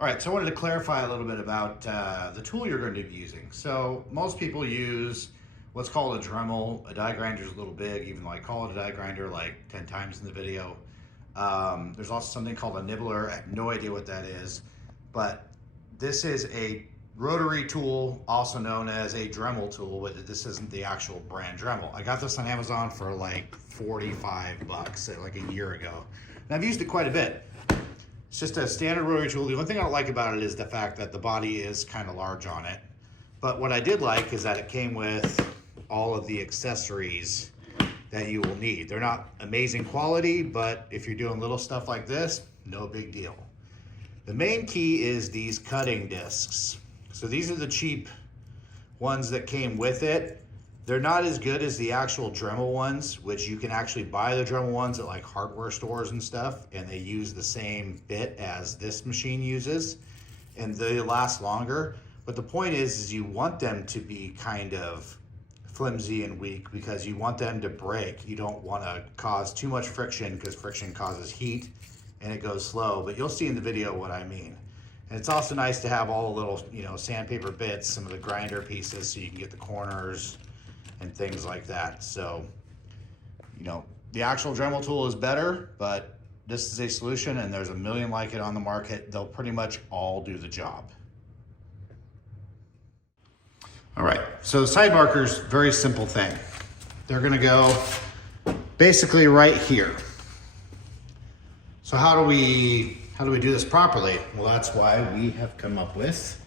All right, so I wanted to clarify a little bit about the tool you're going to be using. So most people use what's called a Dremel. A die grinder is a little big, even though I call it a die grinder like 10 times in the video. There's also something called a nibbler. I have no idea what that is, but this is a rotary tool, also known as a Dremel tool, but this isn't the actual brand Dremel. I got this on Amazon for like 45 bucks, like a year ago. And I've used it quite a bit. It's just a standard rotary tool. The only thing I don't like about it is the fact that the body is kind of large on it. But what I did like is that it came with all of the accessories that you will need. They're not amazing quality, but if you're doing little stuff like this, no big deal. The main key is these cutting discs. So these are the cheap ones that came with it. They're not as good as the actual Dremel ones, which you can actually buy the Dremel ones at like hardware stores and stuff, and they use the same bit as this machine uses, and they last longer. But the point is you want them to be kind of flimsy and weak because you want them to break. You don't want to cause too much friction because friction causes heat and it goes slow, but you'll see in the video what I mean. And it's also nice to have all the little, sandpaper bits, some of the grinder pieces so you can get the corners and things like that. So, the actual Dremel tool is better, but this is a solution and there's a million like it on the market. They'll pretty much all do the job. All right, so the side markers, very simple thing. They're gonna go basically right here. So how do we do this properly? Well, that's why we have come up with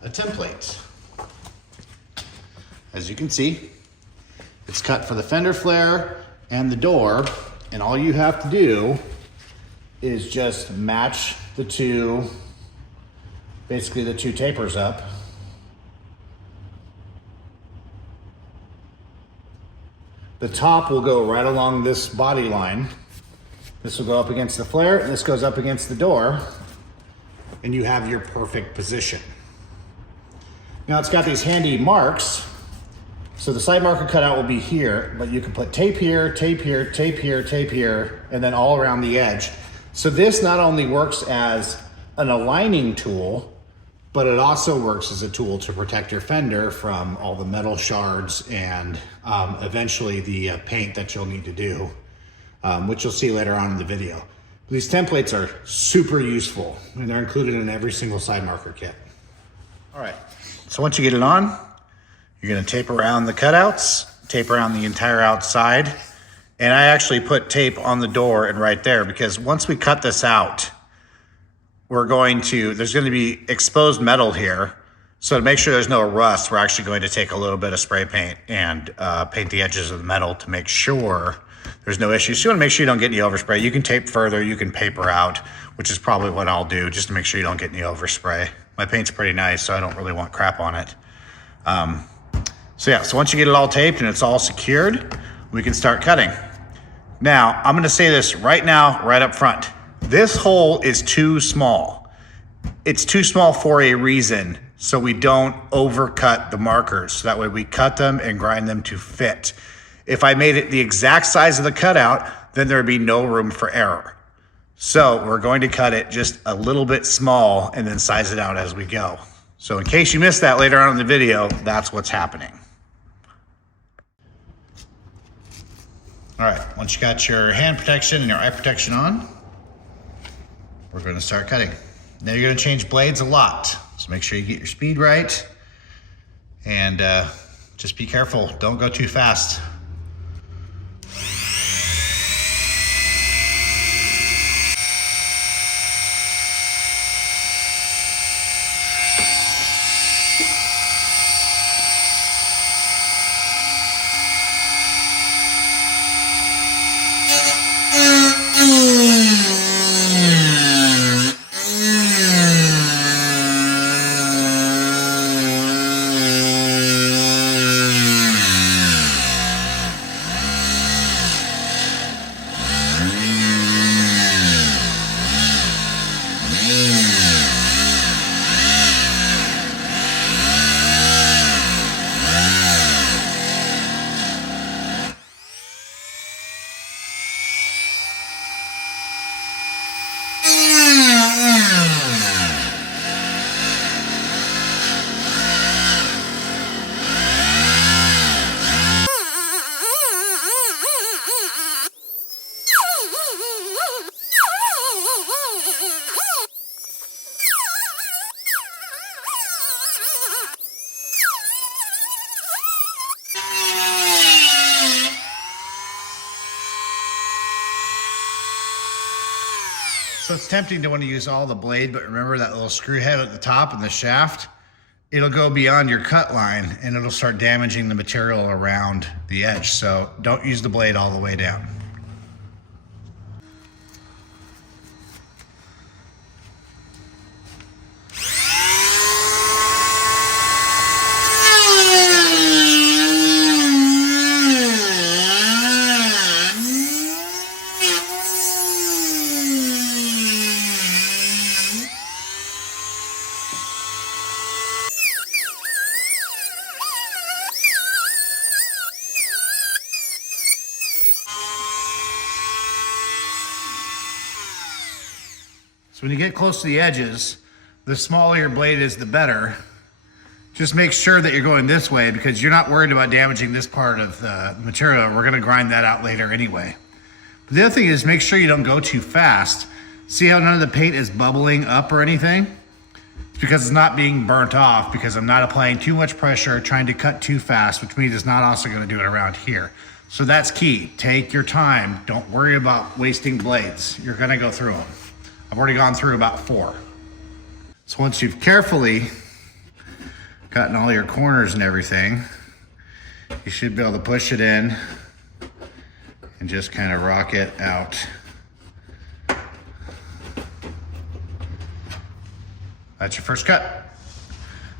a template. As you can see, it's cut for the fender flare and the door, and all you have to do is just match the two, basically the two tapers up. The top will go right along this body line. This will go up against the flare, and this goes up against the door, and you have your perfect position. Now it's got these handy marks. So the side marker cutout will be here, but you can put tape here, tape here, tape here, tape here, and then all around the edge. So this not only works as an aligning tool, but it also works as a tool to protect your fender from all the metal shards and eventually the paint that you'll need to do, which you'll see later on in the video. These templates are super useful, and they're included in every single side marker kit. All right, so once you get it on, you're gonna tape around the cutouts, tape around the entire outside. And I actually put tape on the door and right there because once we cut this out, there's gonna be exposed metal here. So to make sure there's no rust, we're actually going to take a little bit of spray paint and paint the edges of the metal to make sure there's no issues. So you wanna make sure you don't get any overspray. You can tape further, you can paper out, which is probably what I'll do just to make sure you don't get any overspray. My paint's pretty nice, so I don't really want crap on it. So once you get it all taped and it's all secured, we can start cutting. Now, I'm gonna say this right now, right up front. This hole is too small. It's too small for a reason, so we don't overcut the markers. So that way we cut them and grind them to fit. If I made it the exact size of the cutout, then there'd be no room for error. So we're going to cut it just a little bit small and then size it out as we go. So in case you missed that later on in the video, that's what's happening. All right, once you got your hand protection and your eye protection on, we're gonna start cutting. Now you're gonna change blades a lot, so make sure you get your speed right and just be careful, don't go too fast. it's tempting to want to use all the blade, but remember that little screw head at the top and the shaft, it'll go beyond your cut line and it'll start damaging the material around the edge. So don't use the blade all the way down. So when you get close to the edges, the smaller your blade is, the better. Just make sure that you're going this way because you're not worried about damaging this part of the material. We're gonna grind that out later anyway. But the other thing is make sure you don't go too fast. See how none of the paint is bubbling up or anything? It's because it's not being burnt off because I'm not applying too much pressure, trying to cut too fast, which means it's not also gonna do it around here. So that's key. Take your time. Don't worry about wasting blades. You're gonna go through them. I've already gone through about 4. So once you've carefully gotten all your corners and everything, you should be able to push it in and just kind of rock it out. That's your first cut.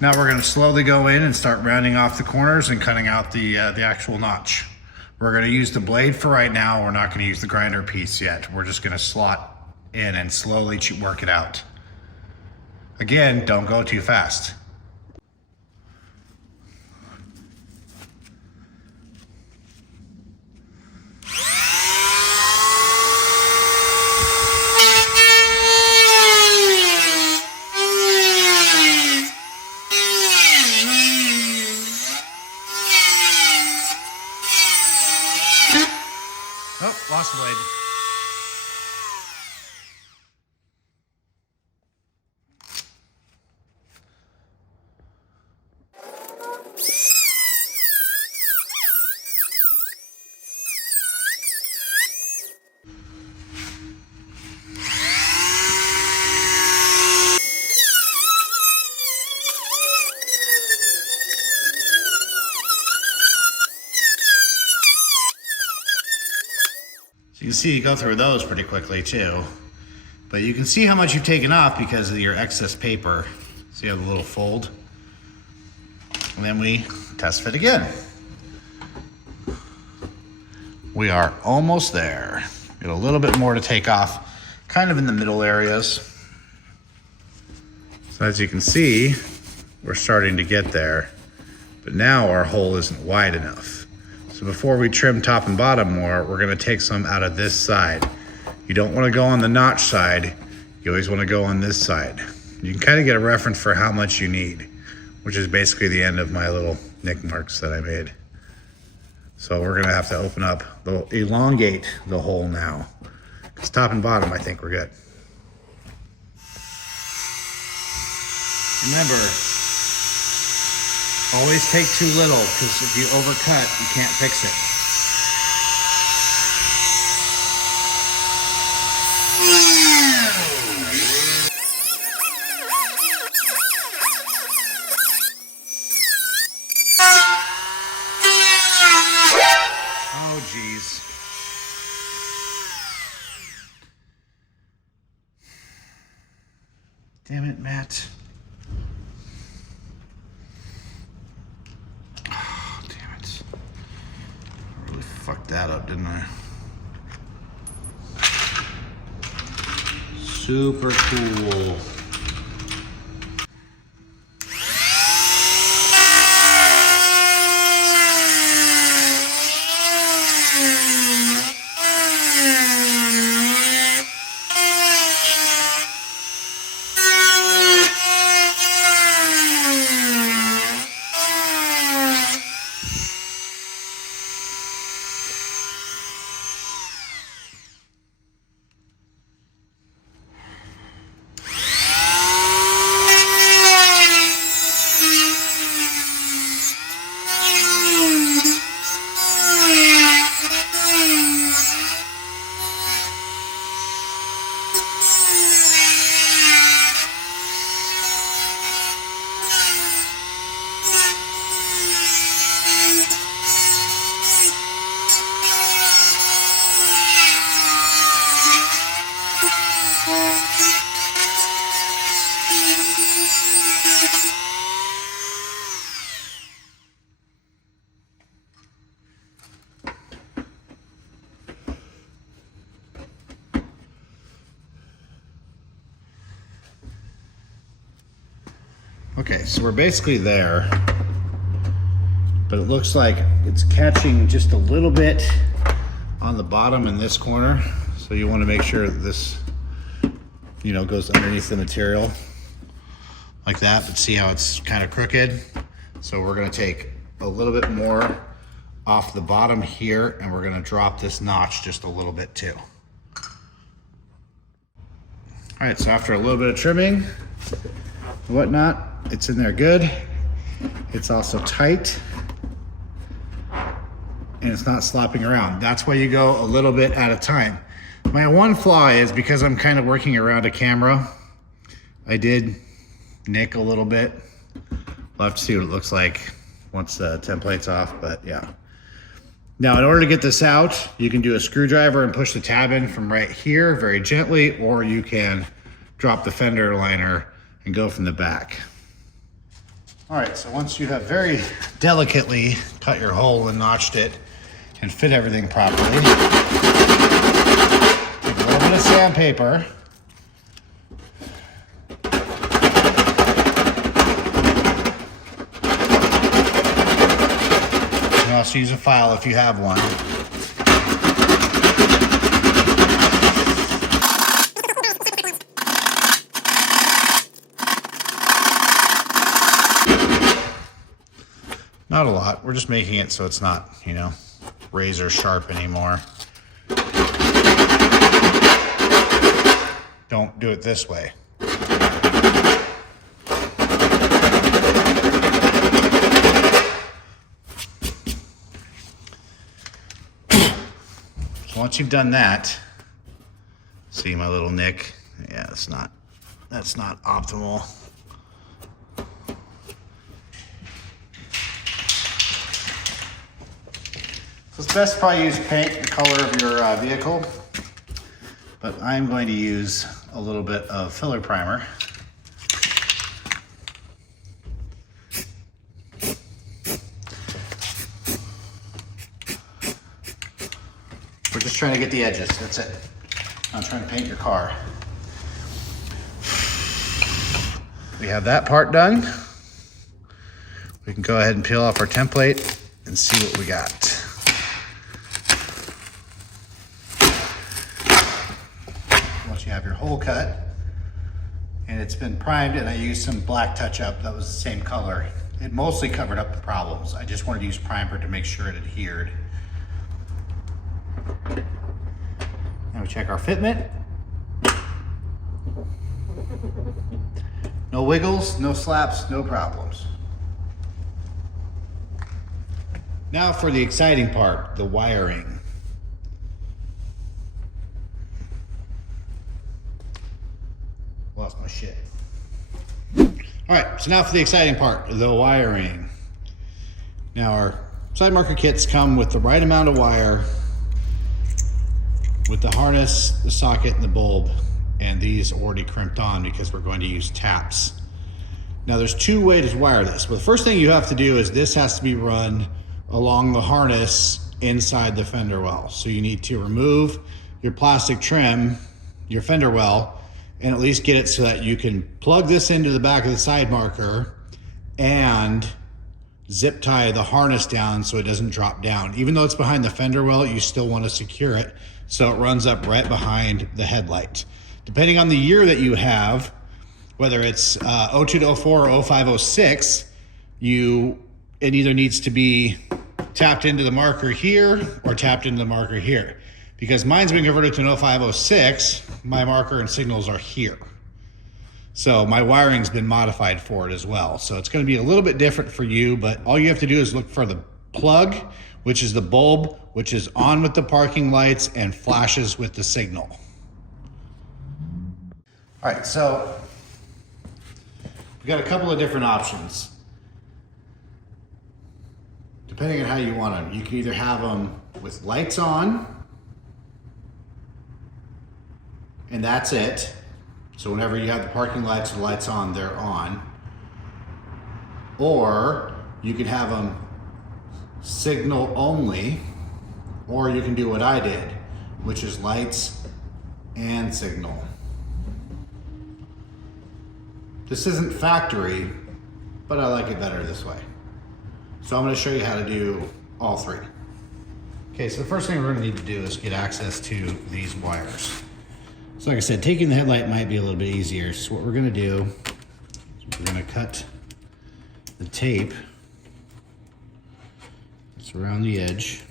Now we're going to slowly go in and start rounding off the corners and cutting out the actual notch. We're going to use the blade for right now. We're not going to use the grinder piece yet. We're just going to slot in and slowly work it out. Again, don't go too fast. Oh, lost the blade. You can see you go through those pretty quickly too, but you can see how much you've taken off because of your excess paper. See how the little fold? And then we test fit again. We are almost there. Got a little bit more to take off, kind of in the middle areas. So as you can see, we're starting to get there, but now our hole isn't wide enough. So before we trim top and bottom more, we're gonna take some out of this side. You don't wanna go on the notch side. You always wanna go on this side. You can kind of get a reference for how much you need, which is basically the end of my little nick marks that I made. So we're gonna have to open up, elongate the hole now. Because top and bottom, I think we're good. Remember, always take too little, because if you overcut, you can't fix it. Oh, geez. Damn it, Matt. Fucked that up, didn't I? Super cool. Okay, so we're basically there, but it looks like it's catching just a little bit on the bottom in this corner. So you want to make sure that this, you know, goes underneath the material like that, but see how it's kind of crooked? So we're going to take a little bit more off the bottom here, and we're going to drop this notch just a little bit too. All right, so after a little bit of trimming and whatnot, it's in there good. It's also tight, and it's not slopping around. That's why you go a little bit at a time. My one flaw is, because I'm kind of working around a camera, I did nick a little bit. We'll have to see what it looks like once the template's off, but yeah. Now, in order to get this out, you can do a screwdriver and push the tab in from right here very gently, or you can drop the fender liner and go from the back. All right, so once you have very delicately cut your hole and notched it and fit everything properly, take a little bit of sandpaper. You can also use a file if you have one. Not a lot. We're just making it so it's not, you know, razor sharp anymore. Don't do it this way. So once you've done that, see my little nick? Yeah, that's not optimal. So it's best to probably use paint the color of your vehicle, but I'm going to use a little bit of filler primer. We're just trying to get the edges, that's it. I'm trying to paint your car. We have that part done. We can go ahead and peel off our template and see what we got. Once you have your hole cut and it's been primed, and I used some black touch-up that was the same color. It mostly covered up the problems. I just wanted to use primer to make sure it adhered. Now we check our fitment. No wiggles, no slaps, no problems. Now for the exciting part, the wiring. Lost my shit. All right, so now for the exciting part, the wiring. Now our side marker kits come with the right amount of wire, with the harness, the socket, and the bulb, and these already crimped on because we're going to use taps. Now there's two ways to wire this. Well, the first thing you have to do is this has to be run along the harness inside the fender well. So you need to remove your plastic trim, your fender well, and at least get it so that you can plug this into the back of the side marker and zip tie the harness down so it doesn't drop down. Even though it's behind the fender well, you still want to secure it so it runs up right behind the headlight. Depending on the year that you have, whether it's 02 to 04 or 05, 06, it either needs to be tapped into the marker here or tapped into the marker here. Because mine's been converted to an 05, 06, my marker and signals are here. So my wiring's been modified for it as well. So it's gonna be a little bit different for you, but all you have to do is look for the plug, which is the bulb, which is on with the parking lights and flashes with the signal. All right, so we got a couple of different options. Depending on how you want them. You can either have them with lights on, and that's it. So whenever you have the parking lights or the lights on, they're on. Or you can have them signal only, or you can do what I did, which is lights and signal. This isn't factory, but I like it better this way. So I'm gonna show you how to do all three. Okay, so the first thing we're gonna need to do is get access to these wires. So like I said, taking the headlight might be a little bit easier. So what we're gonna do is we're gonna cut the tape that's around the edge.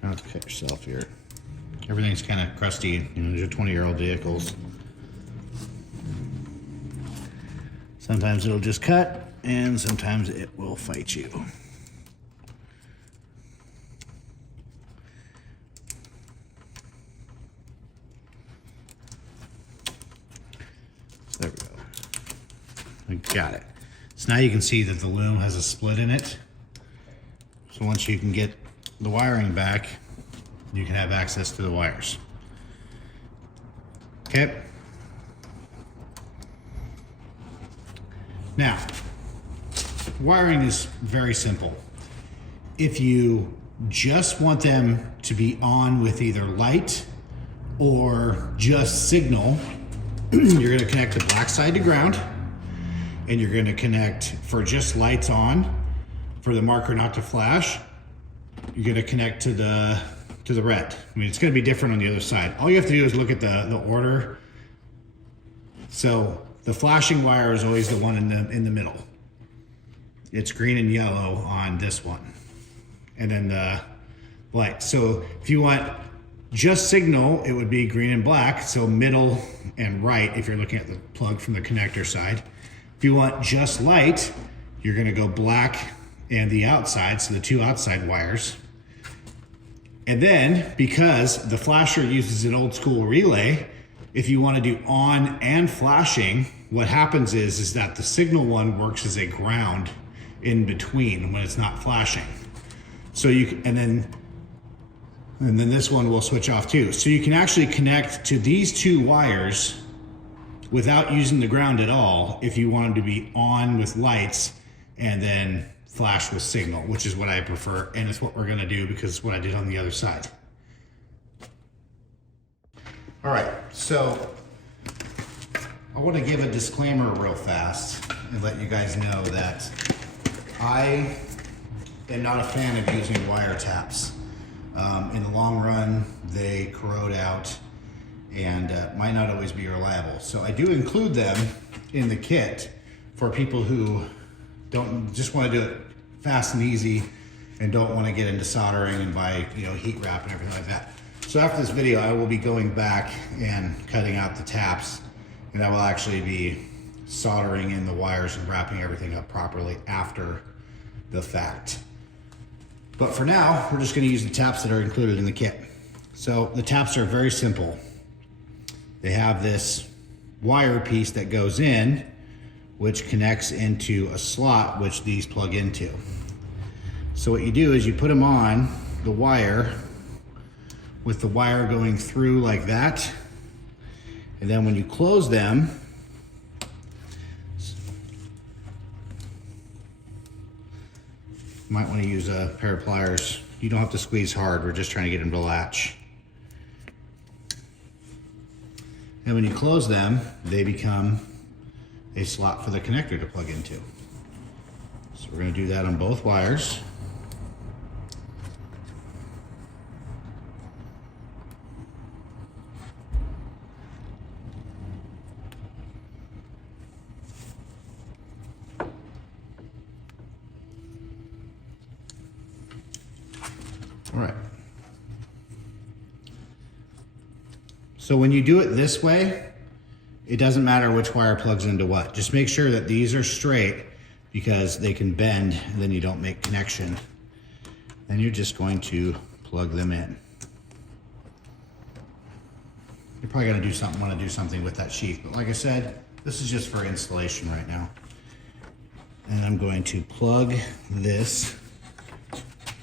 Try not to cut yourself here. Everything's kind of crusty, you know, these are 20-year-old vehicles. Sometimes it'll just cut, and sometimes it will fight you. There we go. I got it. So now you can see that the loom has a split in it. So once you can get the wiring back, you can have access to the wires. Okay. Now, wiring is very simple. If you just want them to be on with either light or just signal, you're going to connect the black side to ground, and you're going to connect for just lights on, for the marker not to flash, you're going to connect to the red. I mean, it's going to be different on the other side. All you have to do is look at the order. So the flashing wire is always the one in the middle. It's green and yellow on this one. And then the light. So if you want just signal, it would be green and black. So middle and right, if you're looking at the plug from the connector side. If you want just light, you're gonna go black and the outside, so the two outside wires. And then, because the flasher uses an old school relay, if you want to do on and flashing, what happens is that the signal one works as a ground in between when it's not flashing. So and then this one will switch off too. So you can actually connect to these two wires without using the ground at all if you want them to be on with lights and then flash with signal, which is what I prefer, and it's what we're gonna do because it's what I did on the other side. All right, so I want to give a disclaimer real fast and let you guys know that I am not a fan of using wire taps. In the long run, they corrode out and might not always be reliable. So I do include them in the kit for people who don't just want to do it fast and easy and don't want to get into soldering and buy, you know, heat wrap and everything like that. So after this video, I will be going back and cutting out the taps, and I will actually be soldering in the wires and wrapping everything up properly after the fact. But for now, we're just going to use the taps that are included in the kit. So the taps are very simple. They have this wire piece that goes in, which connects into a slot which these plug into. So what you do is you put them on the wire with the wire going through like that, and then when you close them, you might want to use a pair of pliers. You don't have to squeeze hard, we're just trying to get them to latch. And when you close them, they become a slot for the connector to plug into. So we're going to do that on both wires. All right. So when you do it this way, it doesn't matter which wire plugs into what. Just make sure that these are straight because they can bend and then you don't make connection. Then you're just going to plug them in. You're probably gonna want to do something with that sheath, but like I said, this is just for installation right now. And I'm going to plug this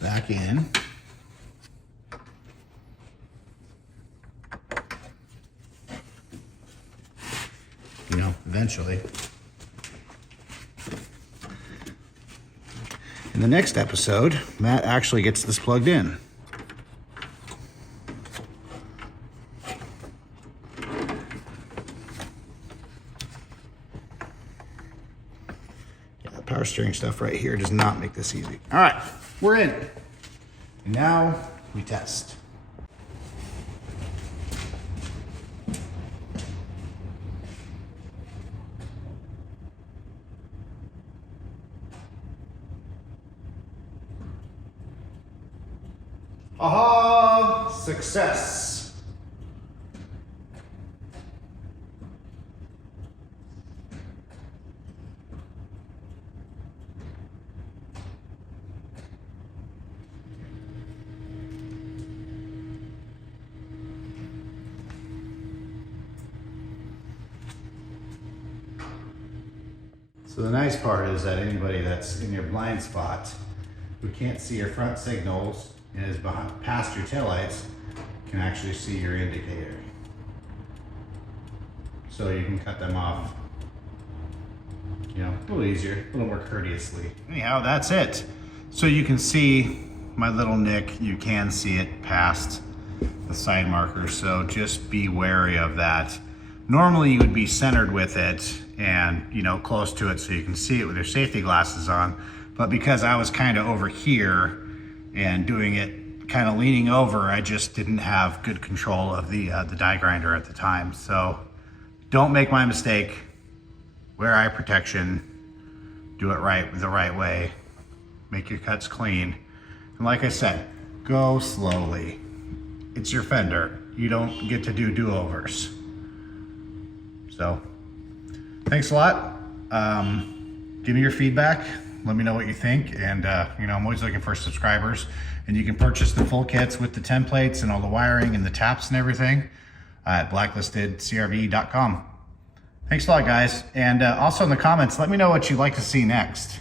back in. You know, eventually. In the next episode, Matt actually gets this plugged in. Yeah, the power steering stuff right here does not make this easy. All right, we're in. And now we test. Aha! Success! So the nice part is that anybody that's in your blind spot who can't see your front signals and is past your taillights can actually see your indicator. So you can cut them off, you know, a little easier, a little more courteously. Anyhow, that's it. So you can see my little nick, you can see it past the side marker, so just be wary of that. Normally you would be centered with it and, you know, close to it so you can see it with your safety glasses on, but because I was kind of over here and doing it kind of leaning over, I just didn't have good control of the die grinder at the time. So don't make my mistake. Wear eye protection, do it right the right way, make your cuts clean. And like I said, go slowly. It's your fender. You don't get to do do-overs. So thanks a lot. Give me your feedback. Let me know what you think, and you know, I'm always looking for subscribers. And you can purchase the full kits with the templates and all the wiring and the taps and everything at blacklistedcrv.com. Thanks a lot, guys. And also in the comments, let me know what you'd like to see next.